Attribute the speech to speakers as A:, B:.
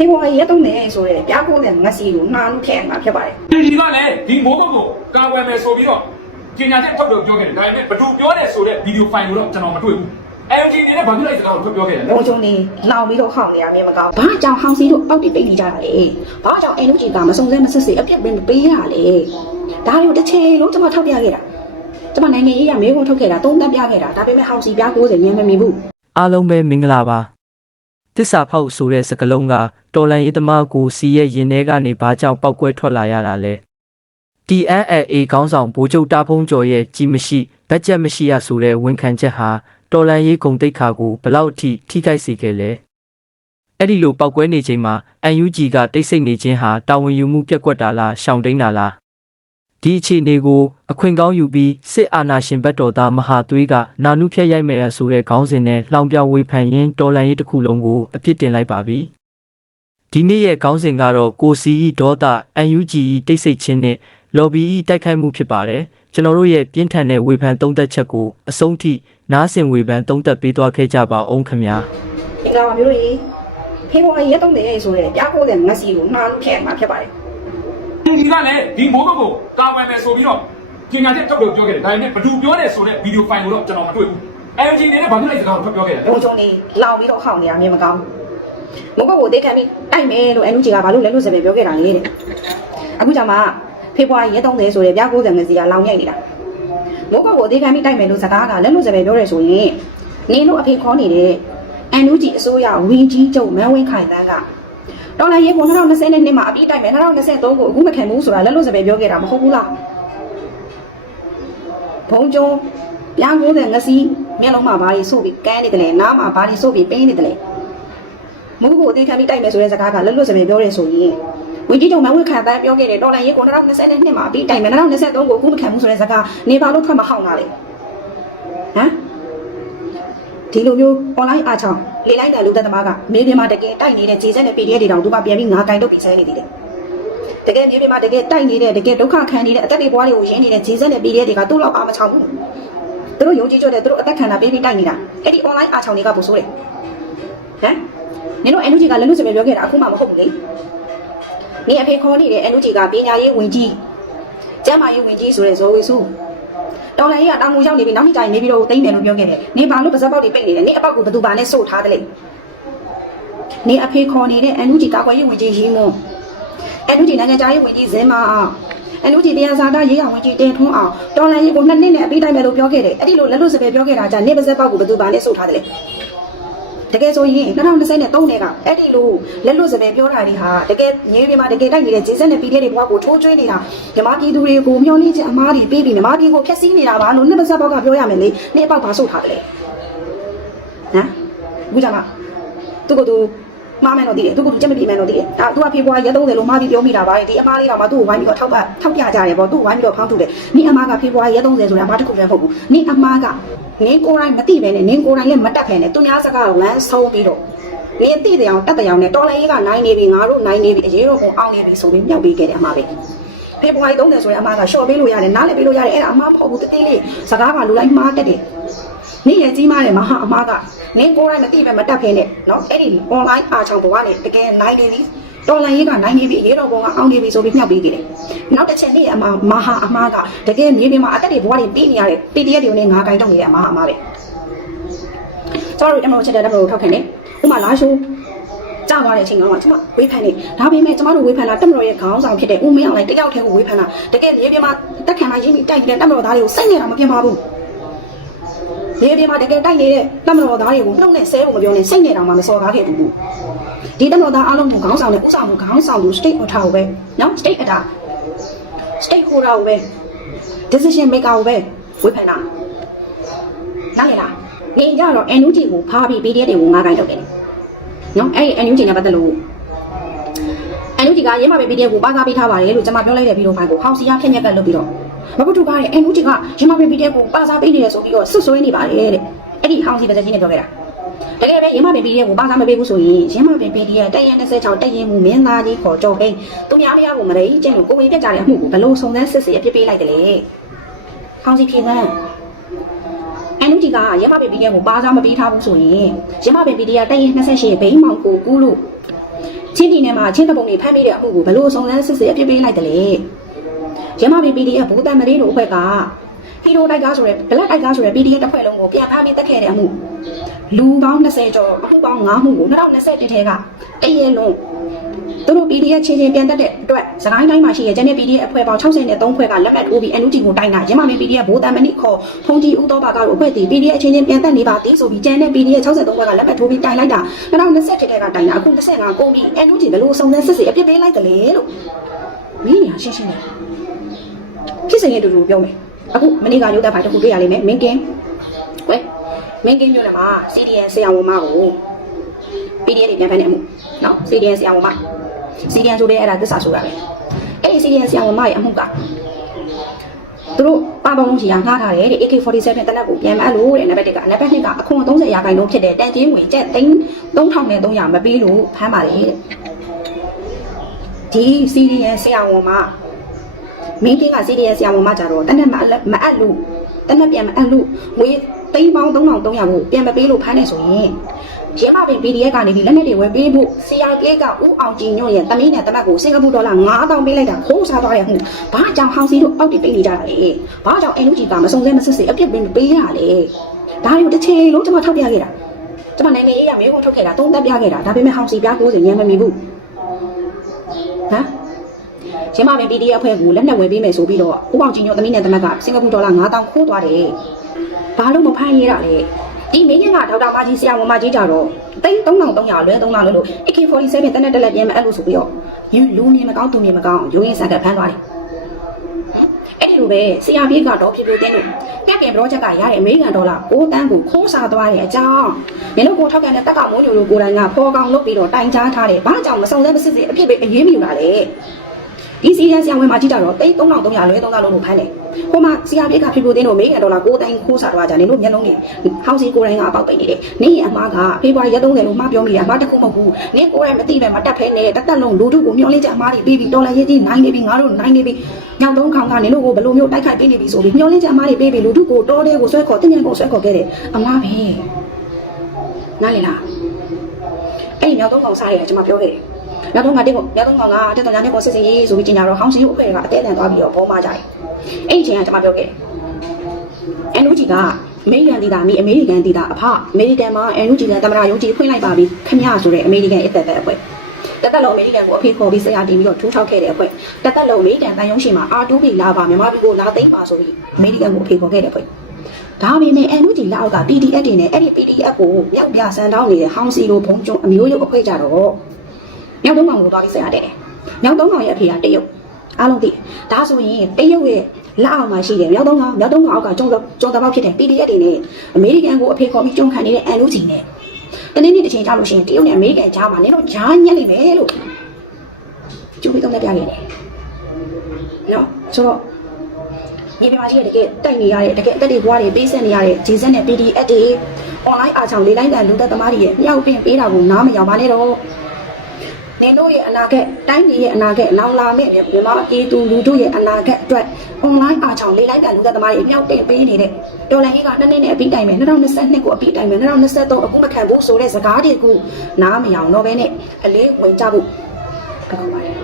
A: ဖေဖော်ဝါရီရက်သုံးနေဆိုရဲပြားကိုလည်းငစီကိုနှာလို့ထည့်မှာဖြစ်ပါတယ်
B: ဒီဒီကလည်းဒီမိုးကုတ်ကိုကာဝယ်မယ်ဆိုပြီးတော့ကျညာချက်ထုတ်လို့ပြောခဲ့တယ်ဒါပေမဲ့ဘသူပြောတယ်ဆိုတဲ့ဗီဒီယိုဖိုင်ကိုတော့ကျွန်တော်မတွေ့ဘူး LG နေနဲ့ဘာဖြစ်လိုက်စကားကိုထုတ်ပြောခဲ့တယ်လဲ။
A: ဘုံချုံနေလောင်ပြီးတော့ဟောင်းနေရမြင်မကောင်း။ဘာကြောင့်ဟောင်းစီတို့အောက်တိပိတ်နေကြတာလဲ။ဘာကြောင့်အန်လူကြီးကမစုံစဲမစစ်စစ်အပြစ်ပင်မပေးရလဲ။ဒါတွေကိုတစ်ချိန်လုံးကျွန်မထောက်ပြခဲ့တာ။ကျွန်မနိုင်ငံရေးရမေးခွန်းထုတ်ခဲ့တာသုံးသပ်ပြခဲ့တာဒါပေမဲ့ဟောင်းစီပြား90ညံမမီဘူး
C: အားလုံးပဲမင်္ဂလာပါ တစ္ဆာဖောက်ဆိုတဲ့စကားလုံးကတော်လန်ရေးသမားကိုစီရဲ့ရင်ထဲကနေဘာကြောင့်ပောက်ကွဲထွက်လာရတာလဲ TNLA ခေါင်းဆောင်ဗိုလ်ချုပ်တာဖုံးကျော်ရဲ့ကြီးမရှိဘတ်ဂျက်မရှိရဆိုတဲ့ဝန်ခံချက်ဟာတော်လန်ရေးဂုံတိတ်ခါကိုဘလောက်ထိထိခိုက်စေခဲ့လဲအဲ့ဒီလိုပောက်ကွဲနေချိန်မှာ UNG ကတိတ်ဆိတ်နေခြင်းဟာတာဝန်ယူမှုပြက်ကွက်တာလားရှောင်တိန်တာလား ဒီအခြေအနေကိုအခွင့်ကောင်းယူပြီးစစ်အာဏာရှင်ဘက်တော်သားမဟာသွေးကနာနုဖြတ်ရိုက်မယ်ရဆိုတဲ့ခေါင်းစဉ်နဲ့လှောင်ပြောင်ဝေဖန်ရင်းတော်လန်ရေးတစ်ခုလုံးကိုအပြစ်တင်လိုက်ပါပြီ။ဒီနေ့ရဲ့ခေါင်းစဉ်ကတော့ကိုစီဤဒေါသ UNG တိတ်ဆိတ်ခြင်းနဲ့ lobby ဤတိုက်ခိုက်မှုဖြစ်ပါတယ်။ကျွန်တော်တို့ရဲ့ပြင်းထန်တဲ့ဝေဖန်သုံးသက်ချက်ကိုအဆုံးထိနားဆင်ဝေဖန်သုံးသက်ပေးသွားခဲ့ကြပါအောင်ခင်ဗျာ။။
A: ဒီကောင်မျိုးတို့ရေဖေဖော်ဝါရီရက်သုံးနေဆိုရဲပြား90ငစီကိုနှာလို့ထည့်မှာဖြစ်ပါတယ်
B: ဒီဒီကလည်းဒီမိုးကုတ်ကိုကာဝယ်မယ်ဆိုပြီးတော့ကျညာချက်ထုတ်လို့ပြောခဲ့တယ်ဒါပေမဲ့ဘသူပြောတယ်ဆိုတဲ့ဗီဒီယိုဖိုင်ကိုတော့ကျွန်တော်မတွေ့ဘူး LG နေနဲ့ဘာဖြစ်လိုက်စကားကိုထုတ်ပြောခဲ့တယ်။
A: ဘုံချုံနေလောင်ပြီးတော့ဟောင်းနေရမြင်မကောင်း။မဟုတ်ကိုတေးခံပြီးတိုက်မယ်လို့အန်လူကြီးကဘာလို့လဲလို့စပယ်ပြောခဲ့တာလေတဲ့။အခုကြောင့်မှဖေဖော်ဝါရီရက်သုံးနေဆိုရဲပြား90ငစီကလောင်ရိုက်နေတာ။မဟုတ်ကိုတေးခံပြီးတိုက်မယ်လို့စကားကလက်လို့စပယ်ပြောရဲဆိုရင်နင်းတို့အဖေခေါ်နေတဲ့အန်လူကြီးအစိုးရဝင်းကြီးချုပ်မန်းဝင်းခိုင်တန်းက တော်လည်းရေကို2022မှာအပြီးတိုက်မယ်2023ကိုအခုမခံဘူးဆိုတာလက်လို့စပယ်ပြောခဲ့တာမဟုတ်ဘူးလားဘုံကျုံပြား90ငစီမျက်လုံးမှာဘာတွေဆိုပြီးကန်းနေတယ်လဲနားမှာဘာတွေဆိုပြီးပင်းနေတယ်လဲမဟုတ်ကိုအသေးခံပြီးတိုက်မယ်ဆိုတဲ့စကားကလက်လို့စပယ်ပြောရဲဆိုရင်ဝင်းကြီးချုပ်မန်းဝင်းခိုင်တန်းပြောခဲ့တယ်တော်လည်းရေကို2022မှာအပြီးတိုက်မယ်2023ကိုအခုမခံဘူးဆိုတဲ့စကားနေပါလို့ထွက်မဟောင်းတာလေဟမ် ဒီလိုမျိုး online အားချောင်းလေလိုက်တဲ့လူသက်သမားကမေးပြမှာတကယ်တိုက်နေတဲ့ဂျေဆက်နဲ့ PDF တွေတောင်သူကပြန်ပြီးငါကင်တော့ပြီးဆဲနေသေးတယ်တကယ်မြေပြင်မှာတကယ်တိုက်နေတဲ့တကယ်ဒုက္ခခံနေတဲ့အသက်တွေဘွားတွေကိုရင်းနေတဲ့ဂျေဆက်နဲ့ PDF တွေကသူ့လောက်အားမချောင်းဘူးသူတို့ယုံကြည်ကြတဲ့သူတို့အသက်ခံတာပြီးပြီးတိုက်နေတာအဲ့ဒီ online အားချောင်းတွေကပို့ဆိုးတယ်ဟမ်နင်တို့ NUG ကလည်းလို့စပယ်ပြောခဲ့တာအခုမှမဟုတ်ဘူးလေနင်အဖေခေါ်နေတဲ့ NUG ကပညာရေးဝင်ကြီးကျမ်းမာရေးဝင်ကြီးဆိုတဲ့ဇော်ဝေစု တော်လည်းကြီးကတောင်ကိုရောက်နေပြီနောက်နေ့ကျရင်နေပြီးတော့တိမ့်တယ်လို့ပြောခဲ့တယ်နေဘာလို့ပါစပ်ပေါက်တွေပိတ်နေတယ်နေအပေါက်ကိုဘယ်သူပါနဲ့စို့ထားတယ်လေနေအဖေခေါ်နေတဲ့ NUG ကာကွယ်ရေးဝင်ကြီးရေးမွန်း NUG နိုင်ငံခြားရေးဝန်ကြီးဇင်မာအောင် NUG တရားစာတာရေးရဝန်ကြီးတင်ထွန်းအောင်တော်လန်ရေးကိုနှစ်နှစ်နဲ့အပြီးတိုင်းပဲလို့ပြောခဲ့တယ်အဲ့ဒီလိုလက်လို့စပယ်ပြောခဲ့တာじゃနေပါစက်ပေါက်ကိုဘယ်သူပါနဲ့စို့ထားတယ်လေ တကယ်ဆိုရင်2023နဲ့3နဲ့ကအဲ့ဒီလိုလက်လို့စပယ်ပြောတာတွေဟာတကယ်ငြေးပြမှာတကယ်တိုက်နေတဲ့ဂျေဆက်နဲ့ပီဒီတွေဘွားကိုထိုးကျွေးနေတာမြမပြည်သူတွေကိုမျောနှင်းခြင်းအမားတွေပေးပြီးမြမပြည်ကိုဖျက်ဆီးနေတာပါလို့နှစ်ပါးစက်ပေါက်ကပြောရမယ်လေနေ့ပေါက်ပါစို့ထားတယ်လေဟမ်ဘူးကြမှာသူကသူ မားမယ်တော့တည်တယ်သူကသူချက်မပြေမယ်တော့တည်တယ်ဒါသူကဖေဖော်ဝါရီရက်30လို့မားပြီးပြောမိတာပါလေဒီအမားလေးတော့မှသူ့ကိုဝိုင်းပြီးတော့ထောက်ပထောက်ပြကြတယ်ပေါ့သူ့ကိုဝိုင်းပြီးတော့ဖောင်းထုတ်တယ်နိအမားကဖေဖော်ဝါရီရက်30ဆိုတာအမားတစ်ခုတည်းမဟုတ်ဘူးနိအမားကနင်းကိုယ်တိုင်မသိပဲနဲ့နင်းကိုယ်တိုင်လည်းမတက်ခဲနဲ့သူများစကားကိုလမ်းဆုံးပြီးတော့နင်းသိတဲ့အောင်တက်တဲ့အောင်နဲ့တော်လိုင်းကြီးကနိုင်နေပြီငါတို့နိုင်နေပြီအရေးတော်ကိုအောင်နေပြီဆိုပြီးမြောက်ပေးခဲ့တယ်အမားပဲဖေဖော်ဝါရီ30ဆိုရင်အမားကရှော့ပေးလို့ရတယ်နားလည်းပေးလို့ရတယ်အဲ့ဒါအမားဖောက်ဘူးတတိလေးစကားကလူတိုင်းမှားတက်တယ် နေ့ရက်ကြီးမားတဲ့မဟာအမားကနင်းကိုယ်တိုင်မသိပဲမတက်ဖင်းနဲ့နော်အဲ့ဒီ online အာချောင်ဘဝနဲ့တကယ်နိုင်နေသည်တော်လိုင်းရေးကနိုင်နေပြီရေတော်ဘုံကအောင်နေပြီဆိုပြီးမြောက်ပေးခဲ့တယ်။နောက်တစ်ချက်နေ့အမမဟာအမားကတကယ်မြေပြင်မှာအသက်တွေဘဝတွေပြီးနေရတယ်ပီတီရက်တွေနဲ့ငါးကိုင်တောက်နေတဲ့အမအမားပဲ။ကျွန်တော်တို့အမတို့ချက်တဲ့တမလို့ထောက်ခံတယ်။ဥမာလာရှိုးကြာသွားတဲ့အချိန်ကတော့ကျွန်မဝေးဖန်နေဒါပေမဲ့ကျွန်မတို့ဝေးဖန်လာတက်မတော်ရဲ့ခေါင်းဆောင်ဖြစ်တဲ့ဦးမင်းအောင်လိုက်တယောက်တည်းကိုဝေးဖန်လာတကယ်မြေပြင်မှာတက်ခံလာရင်းပြီးတိုက်နေတဲ့တက်မတော်သားတွေကိုစိတ်ငြိမ်တာမပြင်းပါဘူး။ ဒီအပြင်မှာတကယ်တိုက်နေတဲ့တမတော်သားတွေကိုနှုတ်နဲ့ဆဲဖို့မပြောနဲ့စိတ်နဲ့တောင်မှမစော်ကားခဲ့ဘူးဒီတမတော်သားအားလုံးကိုခေါင်းဆောင်နဲ့ဥဆောင်မှုခေါင်းဆောင်သူ state order ကိုပဲနော် state order state holder ကိုပဲ decision maker ကိုပဲဝေဖန်တာနားလည်လားနေကြတော့ NUG ကိုဖားပြီး PDF တွေကိုငါးကိုင်းထုတ်တယ်နော်အဲ့ဒီ NUG နဲ့ပတ်သက်လို့ NUG ကရဲမှာပဲ PDF ကိုပါစားပေးထားပါတယ်လို့ကျွန်မပြောလိုက်တဲ့ဗီဒီယိုဖိုင်ကိုဟောင်စီရဖြက်မြက်ကလုပ်ပြီးတော့ မဟုတ်တူကားရဲ့ NUG ကရဲမှာပဲ PDF ကိုပါစားပေးနေတယ်ဆိုပြီးတော့ဆွဆွဲနေပါတယ်တဲ့အဲ့ဒီဟောင်စီပါစကြီးနဲ့ပြောခဲ့တာတကယ်ပဲရဲမှာပဲ PDF ကိုပါစားမပေးဘူးဆိုရင်ရဲမှာပဲ PDF တက်ရင်26တက်ရင်မူမင်းသားကြီးခေါ်ကြော်ဟိန်းသူများမရကိုမရိကျင်းလို့ကိုဝင်ပြတ်ကြတဲ့အမှုကိုဘလို့စုံစမ်းစစ်စစ်အပြစ်ပေးလိုက်တယ်လေဟောင်စီဖြေစမ်း NUG ကရဲမပင် PDF ကိုပါစားမပေးထားဘူးဆိုရင်ရဲမပင် PDF တက်ရင်28ဘိန်းမောင်ကိုကူးလို့ချင်းပြည်နယ်မှာချင်းတပုံတွေဖမ်းမိတဲ့အမှုကိုဘယ်လိုစုံစမ်းစစ်ဆေးအပြစ်ပေးလိုက်တယ်လေ ရမပီ PDF ဘူတန်မရင်းတို့အဖွဲ့ကဟီရိုတိုက်ကားဆိုတဲ့ဘလက်တိုက်ကားဆိုတဲ့ PDF တစ်ဖွဲ့လုံးကိုပြန်ဖမ်းပြီးတက်ခဲ့တဲ့အမှုလူပေါင်း20ကျော်အမှုပေါင်း9မှုကို2021ထဲကတရေလုံးသူတို့ PDF ချင်းချင်းပြန်တက်တဲ့အတွက်စကိုင်းတိုင်းမှာရှိတဲ့ကျန်တဲ့ PDF အဖွဲ့ပေါင်း63ဖွဲ့ကလက်မှတ်ထိုးပြီး NUG ကိုတိုင်တာရမပီ PDF ဘူတန်မနိခေါ်ဖုန်ကြီးဦးတော်ဘာကတော့အဖွဲ့တီ PDF ချင်းချင်းပြန်တက်နေပါသေးဆိုပြီးကျန်တဲ့ PDF 63ဖွဲ့ကလက်မှတ်ထိုးပြီးတိုင်လိုက်တာ2021ထဲကတိုင်တာအခု25ကုန်ပြီး NUG ဘယ်လိုစုံစမ်းစစ်ဆေးအပြစ်ပေးလိုက်တယ်လေလို့မင်းညာရှင်းရှင်းလေး ဖြစ်စဉ်ရဲ့တူတူပြောမယ်အခုမနေ့ကရုပ်သက်ဖိုင်တစ်ခုတွေ့ရလိမ့်မယ်မင်းကင်းဝဲမင်းကင်းမျိုးလည်းမှာ CDN ဆရာဝန်မကို PDF တွေပြန်ဖမ်းနေအမှုနော် CDN ဆရာဝန်မ CDN ဆိုတဲ့အဲ့ဒါသစ္စာဆိုတာပဲအဲ့ဒီ CDN ဆရာဝန်မရဲ့အမှုကသူတို့ပါပေါင်းလုံးကြီးကငှားထားတယ်တဲ့ AK47 တနက်ကိုပြန်မအပ်လို့တဲ့နံပါတ်1ကနံပါတ်2ကအခွန်30ရာခိုင်နှုန်းဖြစ်တဲ့တန်ချင်းငွေကျပ်သိန်း3300မပေးလို့ဖမ်းပါတယ်တဲ့ဒီ CDN ဆရာဝန်မ မင်းကင်းက CDN ဆရာဝန်မကြတော့တနက်မအပ်မအပ်လို့တနက်ပြန်မအပ်လို့ငွေသိန်းပေါင်း3300ကိုပြန်မပေးလို့ဖမ်းနေဆိုရင်ရဲမပင် PDF ကနေဒီလက်နက်တွေဝယ်ပေးဖို့ CRK ကဦးအောင်ကြည်ညွန့်ရဲ့တမင်းနဲ့တမတ်ကိုစင်ကာပူဒေါ်လာ9000ပေးလိုက်တာခိုးစားသွားတဲ့မှုဘာကြောင့်ဟောင်စီတို့အောက်တီပိတ်နေကြတာလဲဘာကြောင့် NUG ကမစုံစဲမစစ်စစ်အပြစ်ပေးမပေးရလဲဒါတွေကိုတစ်ချိန်လုံးကျွန်မထောက်ပြခဲ့တာကျွန်မနိုင်ငံရေးရမျိုးကိုထုတ်ခဲ့တာသုံးသပ်ပြခဲ့တာဒါပေမဲ့ဟောင်စီပြား90ညံမမီဘူးဟမ် ကျမပင် PDF အဖွဲ့ကိုလက်နက်ဝယ်ပေးမယ်ဆိုပြီးတော့ဦးအောင်ကြည်ညွန့်တမင်းနဲ့တမတ်ကစင်ကာပူဒေါ်လာ9000ခိုးသွားတယ်ဘာလို့မဖမ်းရတာလဲဒီမင်းကဒေါက်တာမကြီးဆရာဝန်မကြီးကြတော့သိန်း3300လွဲ300လွဲလို့ AK47 တနက်တက်လက်ပြန်မအဲ့လို့ဆိုပြီးတော့ယူလူမြင်မကောင်းသူမြင်မကောင်းရိုးရင်စက်ကဖမ်းသွားတယ်အဲ့ဒီလိုပဲဆရာပြေးကတော့ဖြစ်လို့တင်းလို့ပြက်ကင် project ကရတဲ့အမေရိကန်ဒေါ်လာ6တန်းကိုခိုးစားသွားတဲ့အကြောင်းမင်းတို့ကိုထောက်ကန်တဲ့တက်ကမုန်းညိုလိုကိုယ်တိုင်ကဖော်ကောင်လုပ်ပြီးတော့တိုင်ကြားထားတယ်ဘာကြောင့်မစုံစမ်းမစစ်စစ်အဖြစ်ပဲအရေးမယူတာလဲ ဒီစီရန်ဆရာဝန်မကြီးကြတော့သိန်း3300လွဲ3000လုံးကိုဖမ်းတယ်ဟိုမှာဆရာပြေးကဖြစ်လို့တင်းလို့အမေရိကန်ဒေါ်လာ6တန်းခိုးစားသွားကြတယ်လို့မျက်လုံးနဲ့ဟောင်စီကိုယ်တိုင်ကအပေါက်ပိတ်နေတယ်နင်းရဲ့အမားကဖေဖော်ဝါရီရက်30လို့မှားပြောမိတာအမားတစ်ခုမဟုတ်ဘူးနင်းကိုယ်တိုင်မသိပဲမတက်ဖဲနဲ့တသက်လုံးလူထုကိုမျောလင်းချက်အမားတွေပြီးပြီးတော်လည်းရေးကြီးနိုင်နေပြီငါတို့နိုင်နေပြီညောင်သုံးခေါင်ကနေလို့ကိုဘယ်လိုမျိုးတိုက်ခိုက်ပေးနေပြီဆိုပြီးမျောလင်းချက်အမားတွေပြီးပြီးလူထုကိုတော်တဲ့ကိုဆွဲခေါ်တင်ញံကိုဆွဲခေါ်ခဲ့တယ်အမားပဲနားလည်လားအဲ့ဒီညောင်သုံးခေါင်စားရတယ်ကျွန်မပြောခဲ့တယ် ညောင်သုံးကတိကိုညောင်သုံးခေါင်ကတက်တော်ညာနဲ့ပေါ်စစ်စစ်ရေးဆိုပြီးကျင်ကြတော့ဟောင်းစီကိုအဖွဲ့ကအတဲတန်သွားပြီးတော့ဘောမကြတယ်အဲ့ဒီချိန်ကကျွန်မပြောခဲ့တယ် NUG ကအမေရိကန်ဒေသမိအမေရိကန်ဒေသအဖအမေရိကန်မှာ NUG ကသမ္မတရုံးကြီးဖွင့်လိုက်ပါပြီခမရဆိုတဲ့အမေရိကန်အသက်သက်အဖွဲ့တသက်လုံးအမေရိကန်ကိုအဖေခေါ်ပြီးဆရာတင်ပြီးတော့ထူးထောက်ခဲ့တဲ့အဖွဲ့တသက်လုံးအမေရိကန်တန်ယုံရှိမှာ R2B လာပါမြန်မာပြည်ကိုလာသိမ်းပါဆိုပြီးအမေရိကန်ကိုအဖေခေါ်ခဲ့တဲ့အဖွဲ့ဒါပေမဲ့ NUG လက်အောက်က PDF တွေနဲ့အဲ့ဒီ PDF ကိုမြောက်ပြဆန်တောင်းနေတဲ့ဟောင်းစီလိုဘုံကျုံအမျိုးရုပ်အဖွဲ့ကြတော့ မြောက်သုံးကောင်ကိုသွားပြီးဆရာတဲ့မြောက်သုံးကောင်ရဲ့အဖေကတရုတ်အားလုံးသိဒါဆိုရင်တရုတ်ရဲ့လက်အောက်မှာရှိတယ်မြောက်သုံးကောင်မြောက်သုံးကောင်အောက်ကကျုံကျုံတပေါက်ဖြစ်တဲ့ PDF တွေနဲ့အမေရိကန်ကိုအဖေခေါ်ပြီးကျုံခံနေတဲ့ NUG နဲ့တနေ့နေ့တစ်ချိန်ကြာလို့ရှိရင်တရုတ်နဲ့အမေရိကန်ကြားမှာနင်တို့ဂျားညက်လိမ့်မယ်လို့ကျူပြီးတော့ပြခဲ့တယ်နော်ဆိုတော့မြေပြင်မှာရှိတဲ့တကယ်တိုက်နေရတဲ့တကယ်အသက်တွေဘွားတွေပေးဆက်နေရတဲ့ဂျေဇက်နဲ့ PDF တွေ online အားချောင်လေးလိုက်တဲ့လူသက်သမားတွေရဲ့မြောက်ပင်ပေးတာကိုနားမရောက်ပါနဲ့တော့ နင်တို့ရဲ့အနာဂတ်တိုင်းပြည်ရဲ့အနာဂတ်လောင်လာမယ့်မြန်မာပြည်သူလူထုရဲ့အနာဂတ်အတွက် online အားချောင်လေးလိုက်တဲ့လူသက်သမားတွေမြောက်တင်ပေးနေတဲ့ဒေါ်လာကြီးကနှစ်နှစ်နဲ့အပြီးတိုင်မယ်2022ကိုအပြီးတိုင်မယ်2023အခုမခံဘူးဆိုတဲ့စကားတွေကိုနားမရောက်တော့ဘဲနဲ့အလေးဝင်ကြဖို့ပြောပါတယ်